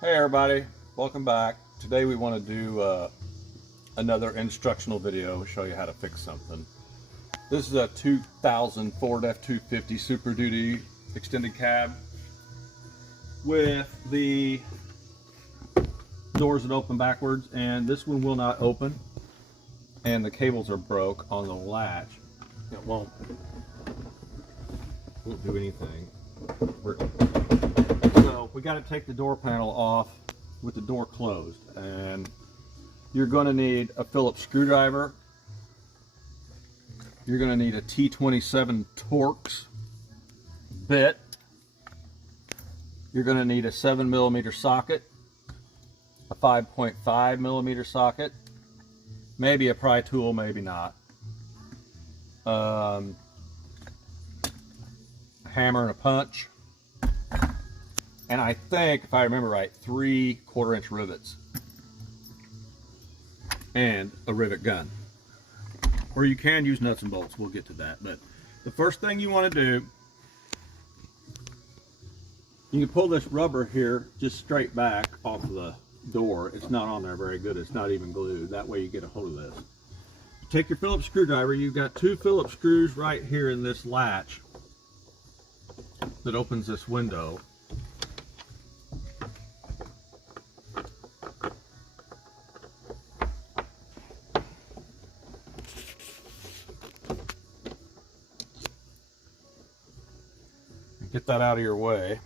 Hey everybody, welcome back. Today we want to do another instructional video, show you how to fix something. This is a 2000 Ford F250 Super Duty extended cab with the doors that open backwards, and this one will not open, and the cables are broke on the latch. It won't do anything. So we got to take the door panel off with the door closed, and you're going to need a Phillips screwdriver. You're going to need a T27 Torx bit. You're going to need a 7mm socket, a 5.5mm socket, maybe a pry tool, maybe not. A hammer and a punch. And I think, if I remember right, 3 1/4-inch rivets and a rivet gun. Or you can use nuts and bolts, we'll get to that. But the first thing you want to do, you can pull this rubber here just straight back off of the door. It's not on there very good, it's not even glued. That way you get a hold of this. Take your Phillips screwdriver, you've got 2 Phillips screws right here in this latch that opens this window. Get that out of your way.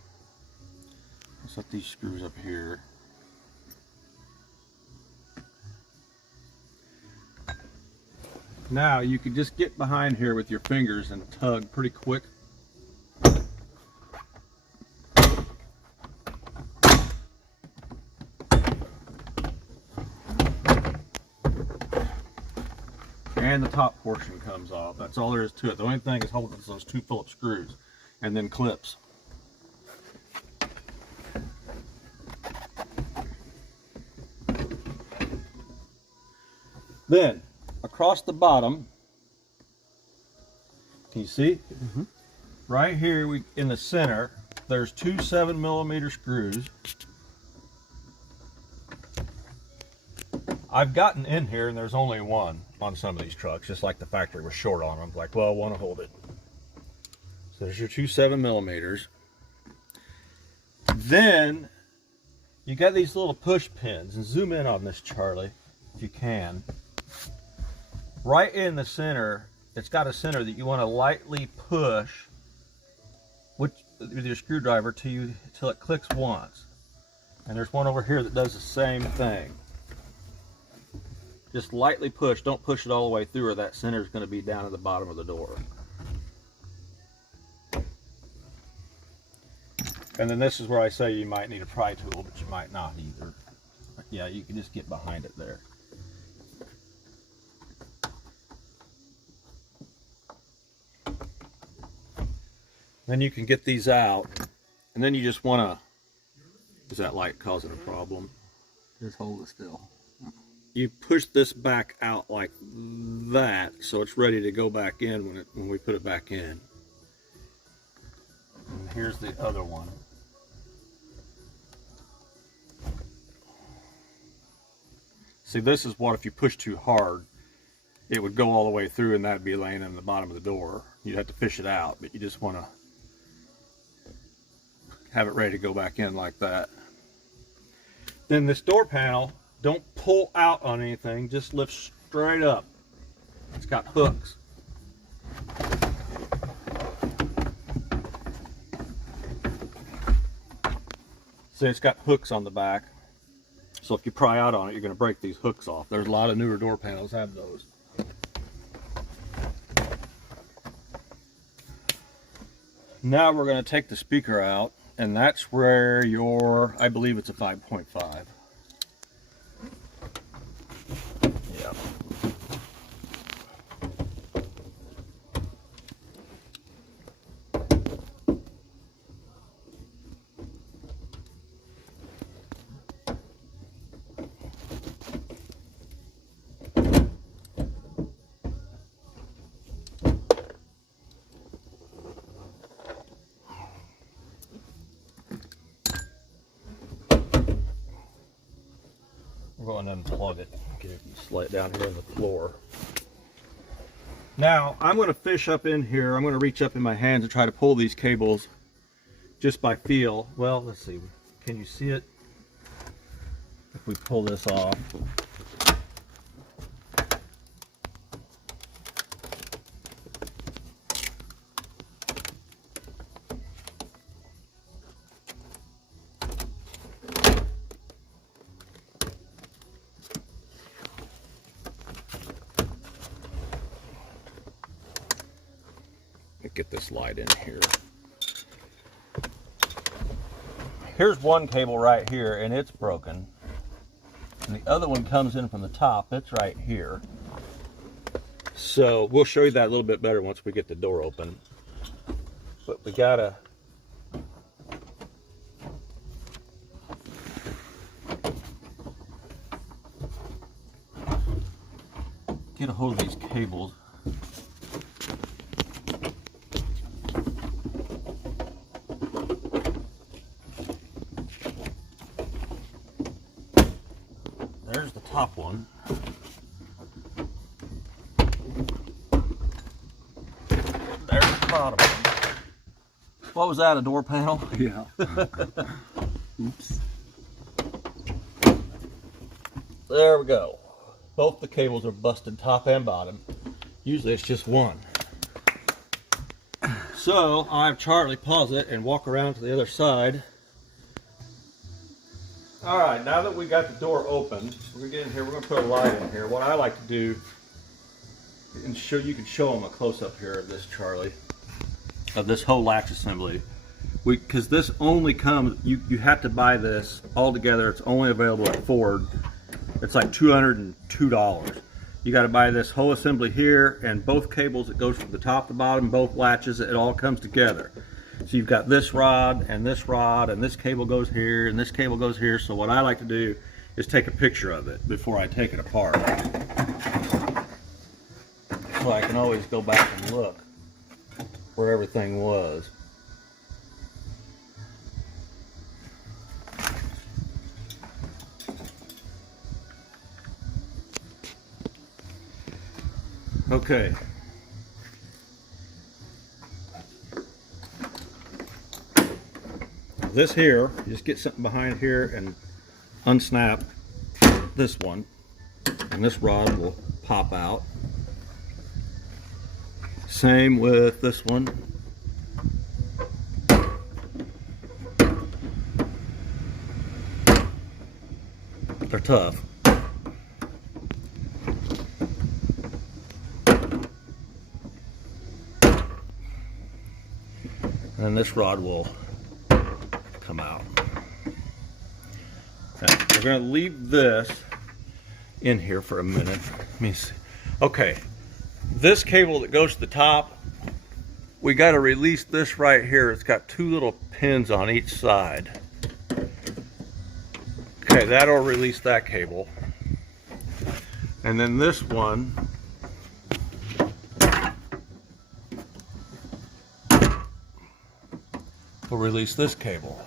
Let's set these screws up here. Now you can just get behind here with your fingers and tug pretty quick. And the top portion comes off. That's all there is to it. The only thing is holding is those 2 Phillips screws and then clips. Then across the bottom, can you see? Right here in the center, there's 2 7mm screws. I've gotten in here and there's only one on some of these trucks, just like the factory was short on them. Like, well, I want to hold it. So there's your 2 7mm. Then you got these little push pins, and zoom in on this, Charlie, if you can. Right in the center, it's got a center that you want to lightly push with your screwdriver till it clicks once. And there's one over here that does the same thing. Just lightly push, don't push it all the way through, or that center is going to be down at the bottom of the door. And then this is where I say you might need a pry tool, but you might not either. But yeah, you can just get behind it there. Then you can get these out, and then you just want to, is that light causing a problem? Just hold it still. You push this back out like that, so it's ready to go back in when we put it back in. And here's the other one. See, this is what if you push too hard, it would go all the way through and that'd be laying in the bottom of the door. You'd have to fish it out, but you just want to have it ready to go back in like that. Then this door panel, don't pull out on anything, just lift straight up. It's got hooks. See, it's got hooks on the back. So if you pry out on it, you're going to break these hooks off. There's a lot of newer door panels have those. Now we're going to take the speaker out, and that's where your, I believe it's a 5.5. Yep. We're going to unplug it. Okay, slide it down here on the floor. Now, I'm going to fish up in here. I'm going to reach up in my hands and try to pull these cables just by feel. Well, let's see. Can you see it? If we pull this off. Get this light in here. Here's one cable right here, and it's broken. And the other one comes in from the top. It's right here. So we'll show you that a little bit better once we get the door open. But we gotta get a hold of these cables. There's the top one. There's the bottom one. What was that, a door panel? Yeah. Oops. There we go. Both the cables are busted top and bottom. Usually it's just one. So I have Charlie pause it and walk around to the other side. All right, now that we got the door open, we're gonna get in here. We're gonna put a light in here. What I like to do, and you can show them a close up here of this, Charlie, of this whole latch assembly. Because this only comes, you have to buy this all together. It's only available at Ford. It's like $202. You got to buy this whole assembly here, and both cables. It goes from the top to bottom, both latches. It all comes together. So you've got this rod, and this cable goes here, and this cable goes here. So what I like to do is take a picture of it before I take it apart. So I can always go back and look where everything was. Okay. This here, you just get something behind here and unsnap this one, and this rod will pop out. Same with this one. They're tough. And then this rod will come out. Okay, we're going to leave this in here for a minute. Let me see. Okay, this cable that goes to the top, we got to release this right here. It's got two little pins on each side. Okay, that'll release that cable. And then this one, will release this cable.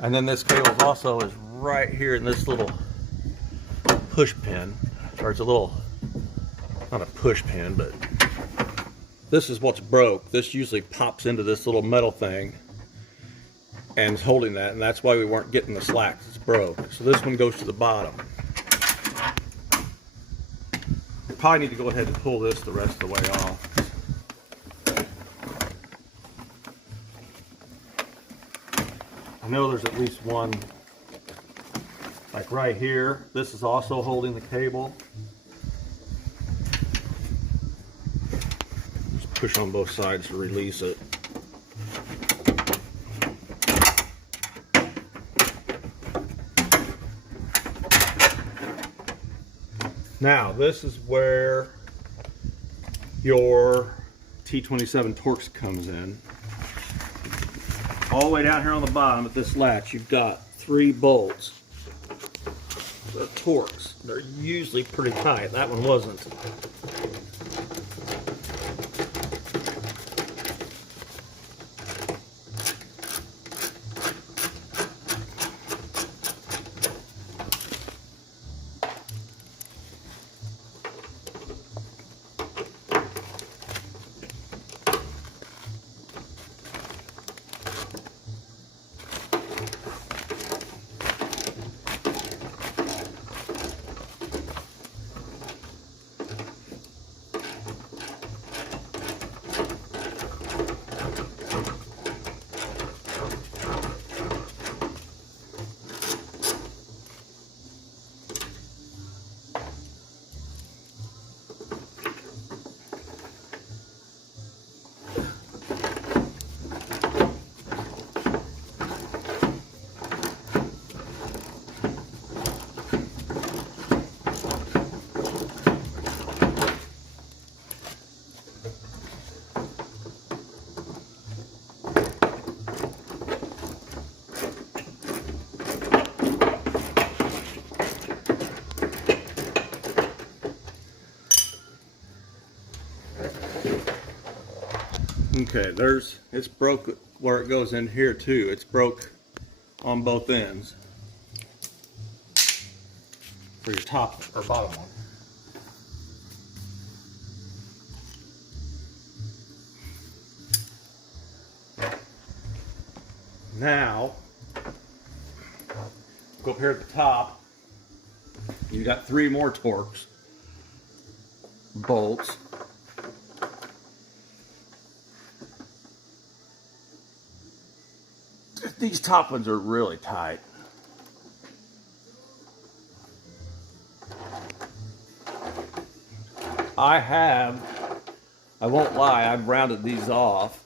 And then this cable also is right here in this little push pin, or it's a little, not a push pin, but this is what's broke. This usually pops into this little metal thing and is holding that, and that's why we weren't getting the slacks. It's broke. So this one goes to the bottom. You probably need to go ahead and pull this the rest of the way off. I know there's at least one, like right here. This is also holding the cable. Just push on both sides to release it. Now, this is where your T27 Torx comes in. All the way down here on the bottom at this latch, you've got 3 bolts. The Torx. They're usually pretty tight. That one wasn't. Okay, it's broke where it goes in here too. It's broke on both ends for your top or bottom one. Now, go up here at the top. You got 3 more Torx bolts. These top ones are really tight. I won't lie, I've rounded these off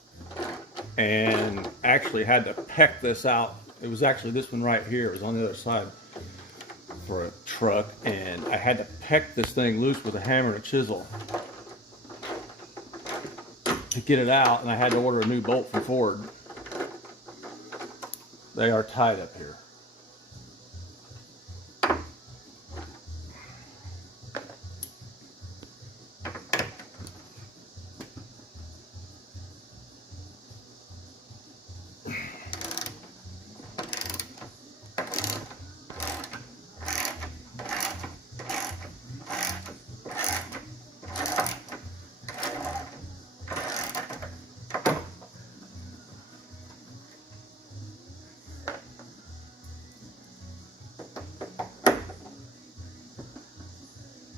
and actually had to peck this out. It was actually this one right here. It was on the other side for a truck, and I had to peck this thing loose with a hammer and a chisel to get it out, and I had to order a new bolt from Ford. They are tight up here.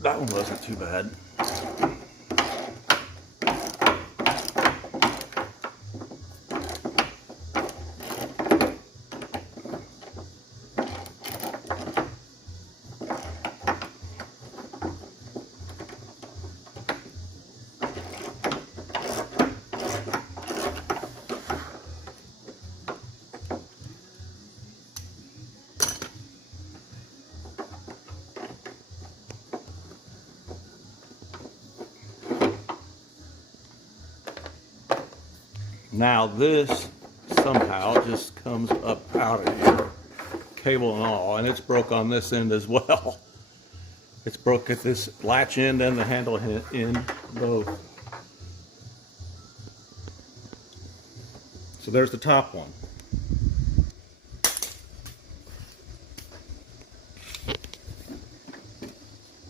That one wasn't too bad. Now this somehow just comes up out of here, cable and all, and it's broke on this end as well. It's broke at this latch end and the handle end both. So there's the top one.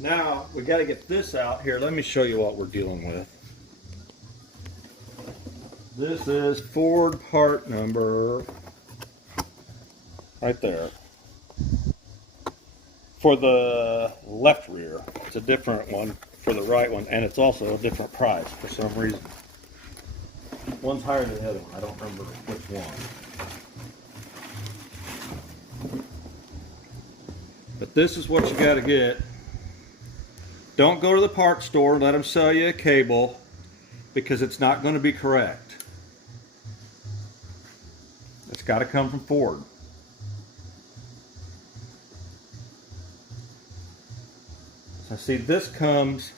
Now we got to get this out here. Let me show you what we're dealing with. This is Ford part number right there for the left rear. It's a different one for the right one, and it's also a different price for some reason. One's higher than the other one. I don't remember which one. But this is what you got to get. Don't go to the parts store and let them sell you a cable, because it's not going to be correct. It's got to come from Ford. So see, this comes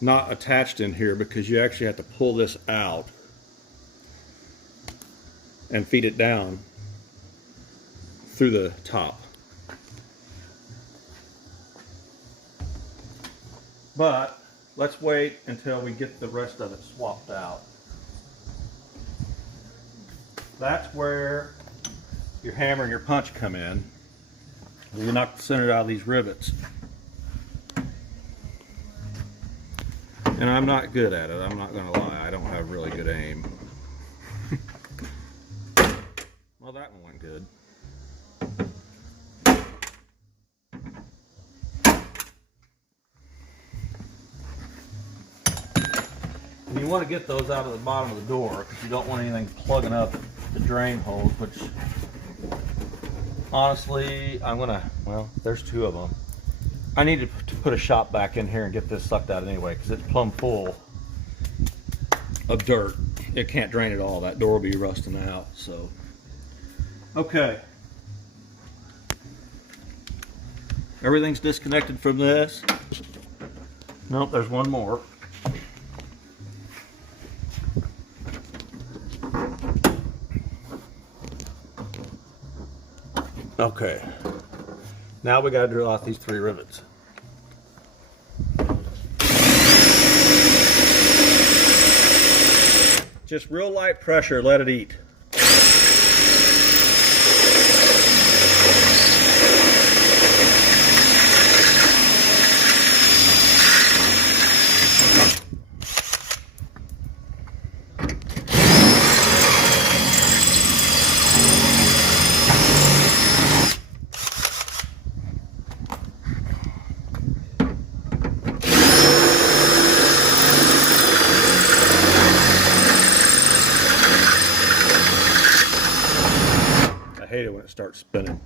not attached in here because you actually have to pull this out and feed it down through the top. But let's wait until we get the rest of it swapped out. That's where your hammer and your punch come in. You knock the center out of these rivets. And I'm not good at it, I'm not going to lie. I don't have really good aim. Well, that one went good. And you want to get those out of the bottom of the door because you don't want anything plugging up the drain holes, which honestly, well, there's 2 of them. I need to put a shop back in here and get this sucked out anyway because it's plumb full of dirt. It can't drain at all. That door will be rusting out. So, okay. Everything's disconnected from this. Nope, there's one more. Okay, now we got to drill out these 3 rivets. just real light pressure, let it eat. I hate it when it starts spinning.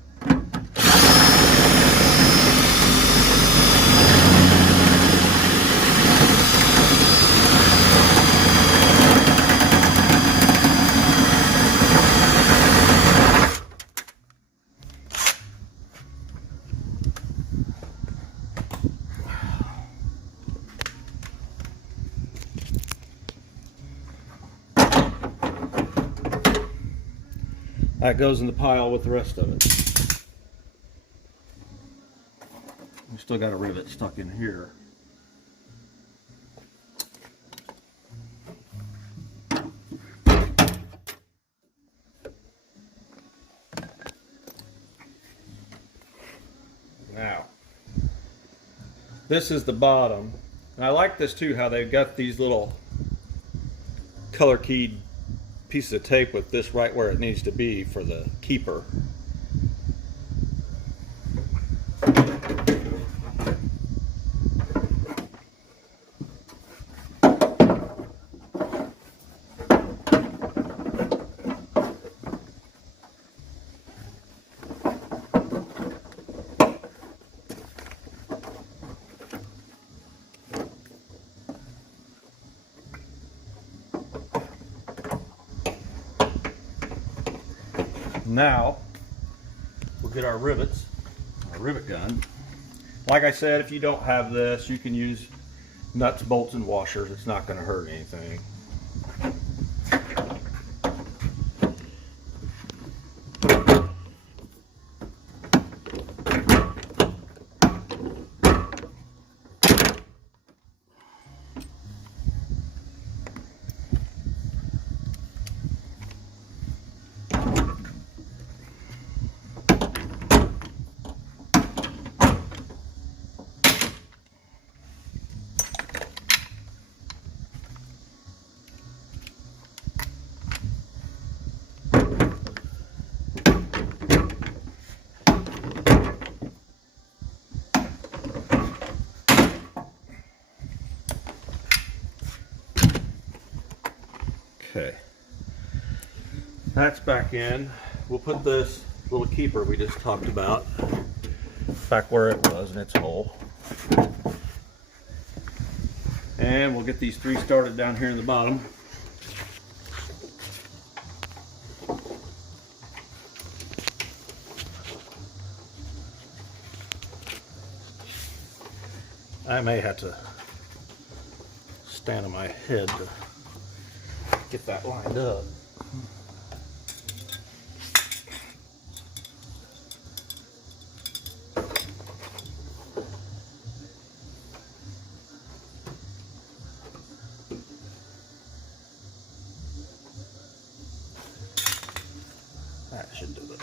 That goes in the pile with the rest of it. We still got a rivet stuck in here. Now, this is the bottom. And I like this too, how they've got these little color keyed piece of tape with this right where it needs to be for the keeper. Now, we'll get our rivets, our rivet gun. Like I said, if you don't have this, you can use nuts, bolts, and washers. It's not going to hurt anything. Okay, that's back in. We'll put this little keeper we just talked about back where it was in its hole. And we'll get these three started down here in the bottom. I may have to stand on my head to get that lined up. That should do it.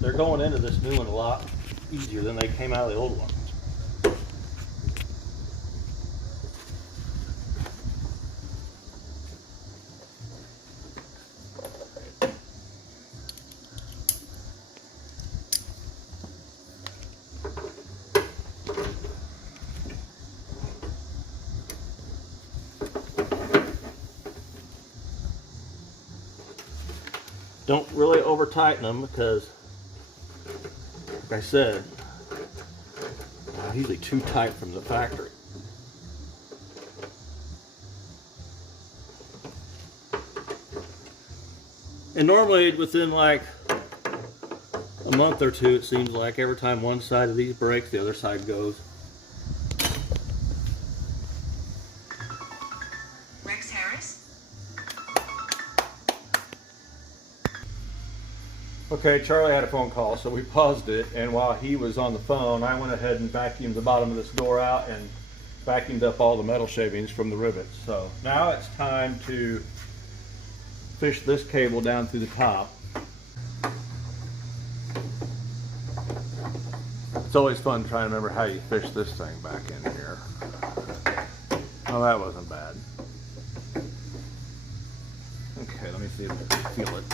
They're going into this new one a lot easier than they came out of the old one. Don't really over tighten them because, like I said, they're usually too tight from the factory. And normally within like a month or two, it seems like. Every time one side of these breaks, the other side goes. Rex Harris? Okay, Charlie had a phone call, so we paused it, and while he was on the phone, I went ahead and vacuumed the bottom of this door out and vacuumed up all the metal shavings from the rivets. So now it's time to fish this cable down through the top. It's always fun trying to remember how you fish this thing back in here. Oh, that wasn't bad. Okay, let me see if I can feel it.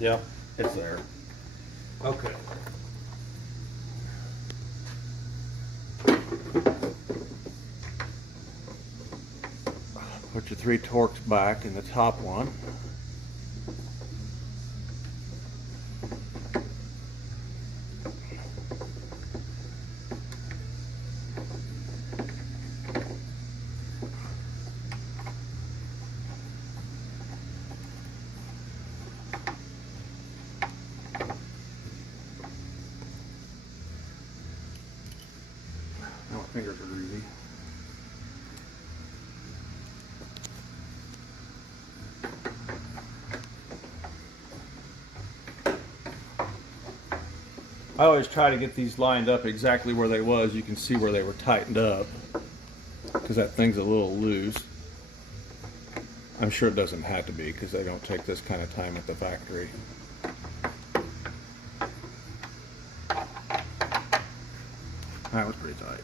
Yep, it's there. Okay. Put your 3 torques back in the top one. My fingers are greasy. I always try to get these lined up exactly where they was. You can see where they were tightened up because that thing's a little loose. I'm sure it doesn't have to be because they don't take this kind of time at the factory. That was pretty tight.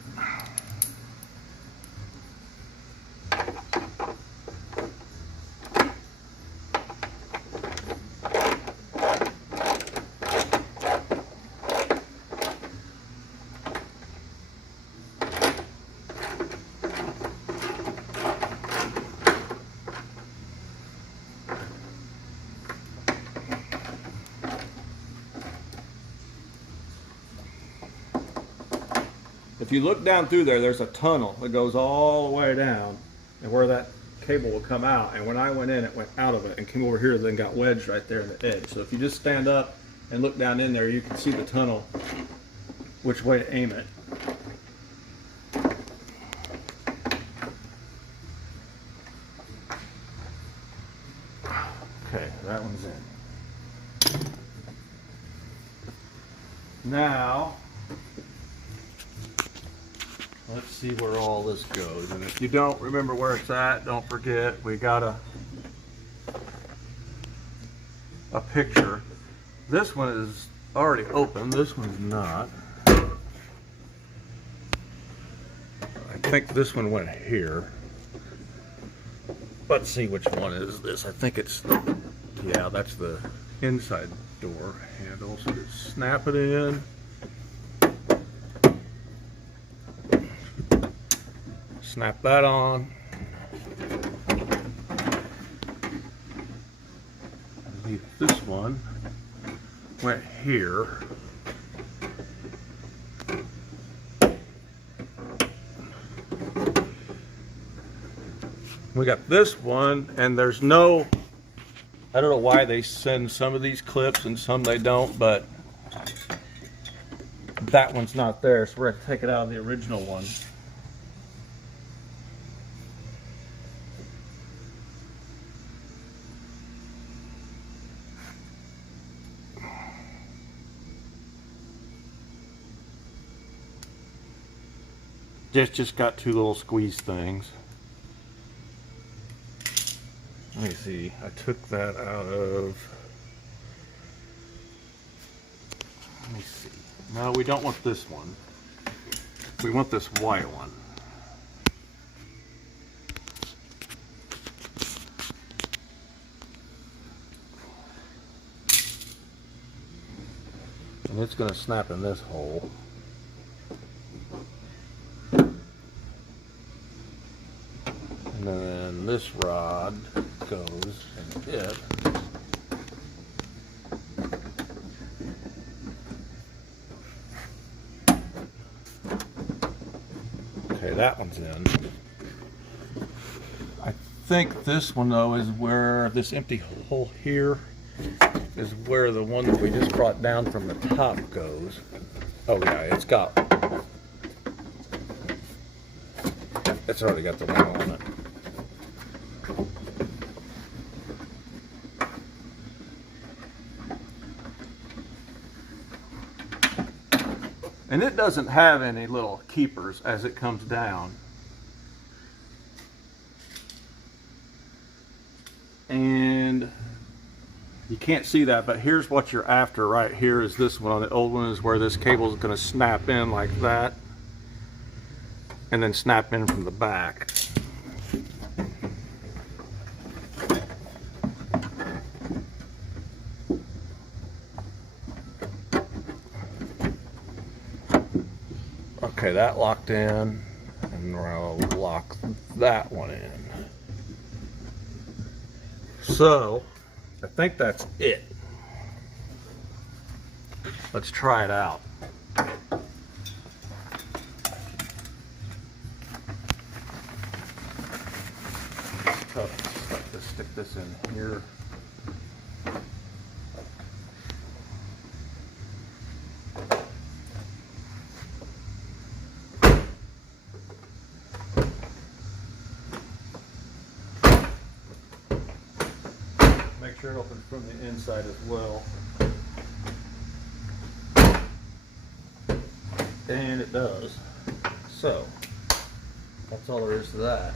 If you look down through there, there's a tunnel that goes all the way down and where that cable will come out. And when I went in, it went out of it and came over here, then got wedged right there in the edge. So if you just stand up and look down in there, you can see the tunnel, which way to aim it. Okay, that one's in. Now, let's see where all this goes. And if you don't remember where it's at, don't forget, we got a picture. This one is already open. This one's not. I think this one went here. Let's see which one is this. I think it's, yeah, that's the inside door handle. So just snap it in. Snap that on. This one went here. We got this one, and there's no, I don't know why they send some of these clips and some they don't, but that one's not there, so we're going to take it out of the original one. Just got 2 little squeeze things. Let me see. I took that out of. Let me see. No, we don't want this one. We want this white one. And it's going to snap in this hole. And then this rod goes in it. Okay, that one's in. I think this one though is where this empty hole here is where the one that we just brought down from the top goes. Oh yeah, it's already got the one on it. And it doesn't have any little keepers as it comes down. And you can't see that, but here's what you're after right here is this one. On the old one is where this cable is going to snap in like that and then snap in from the back. Okay, that locked in, and we'll lock that one in. So, I think that's it. Let's try it out. It's tough. Like to stick this in here. Make sure it opens from the inside as well. And it does. So, that's all there is to that.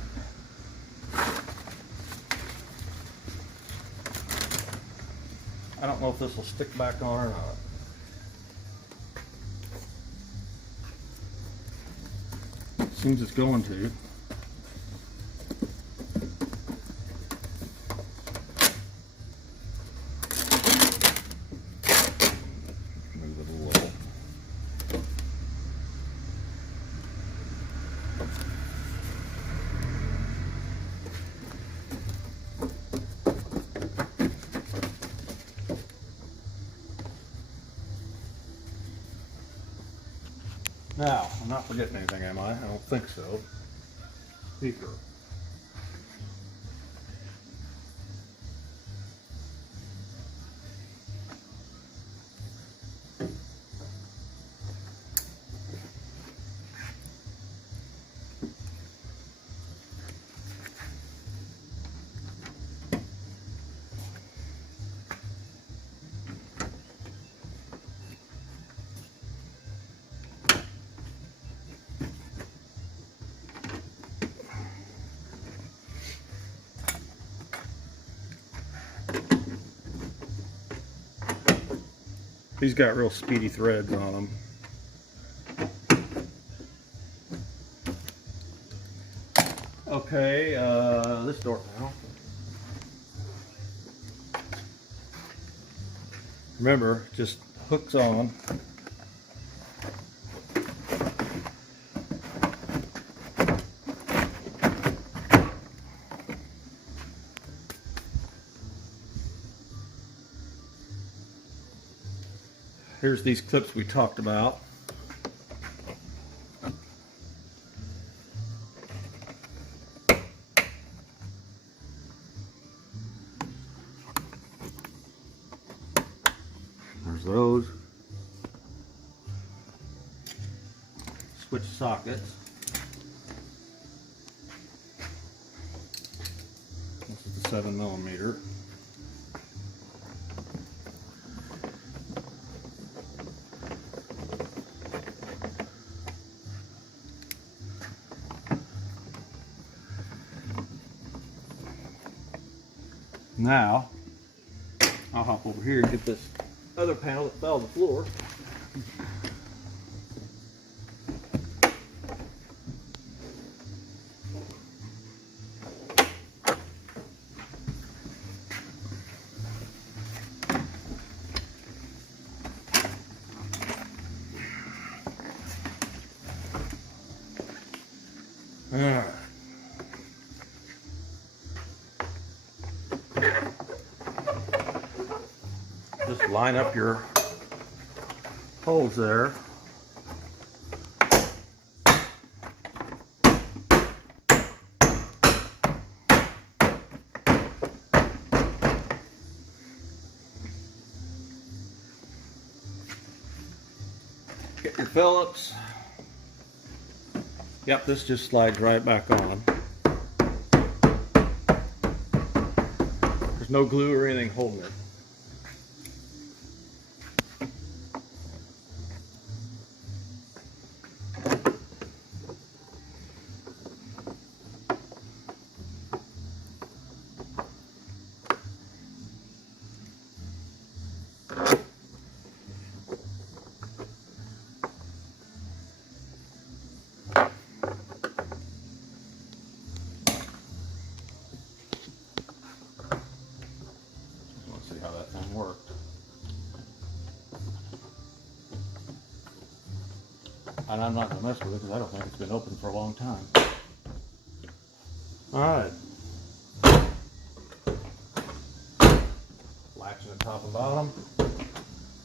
I don't know if this will stick back on or not. Seems it's going to. Now, I'm not forgetting anything, am I? I don't think so. Speaker. These got real speedy threads on them. Okay, this door panel. Remember, just hooks on. Here's these clips we talked about. There's those. Switch sockets. This is the 7mm. Now, I'll hop over here and get this other panel that fell on the floor. All right. Just line up your holes there. your Phillips. Yep, this just slides right back on. There's no glue or anything holding it. See how that thing worked. And I'm not going to mess with it because I don't think it's been open for a long time. Alright. Latching the top and bottom.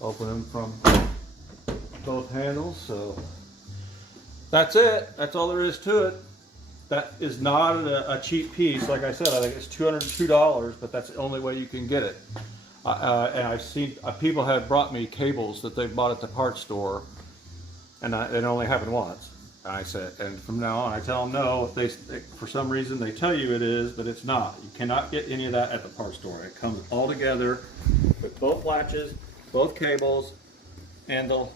Open them from both handles. So that's it. That's all there is to it. That is not a cheap piece. Like I said, I think it's $202, but that's the only way you can get it. And I've seen people have brought me cables that they've bought at the parts store, and it only happened once. And I said, and from now on, I tell them no. If they, for some reason, they tell you it is, but it's not. You cannot get any of that at the parts store. It comes all together with both latches, both cables, and the,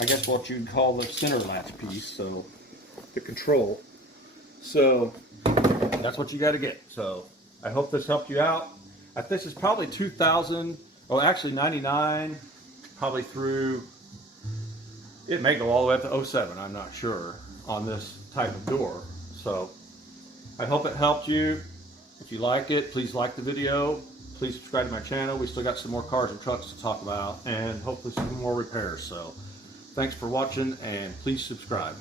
I guess what you'd call the center latch piece. So the control. So that's what you got to get. So I hope this helped you out. This is probably 2000, oh actually 99, probably through, it may go all the way up to 07, I'm not sure, on this type of door. So I hope it helped you. If you like it, please like the video. Please subscribe to my channel. We still got some more cars and trucks to talk about, and hopefully some more repairs. So thanks for watching, and please subscribe.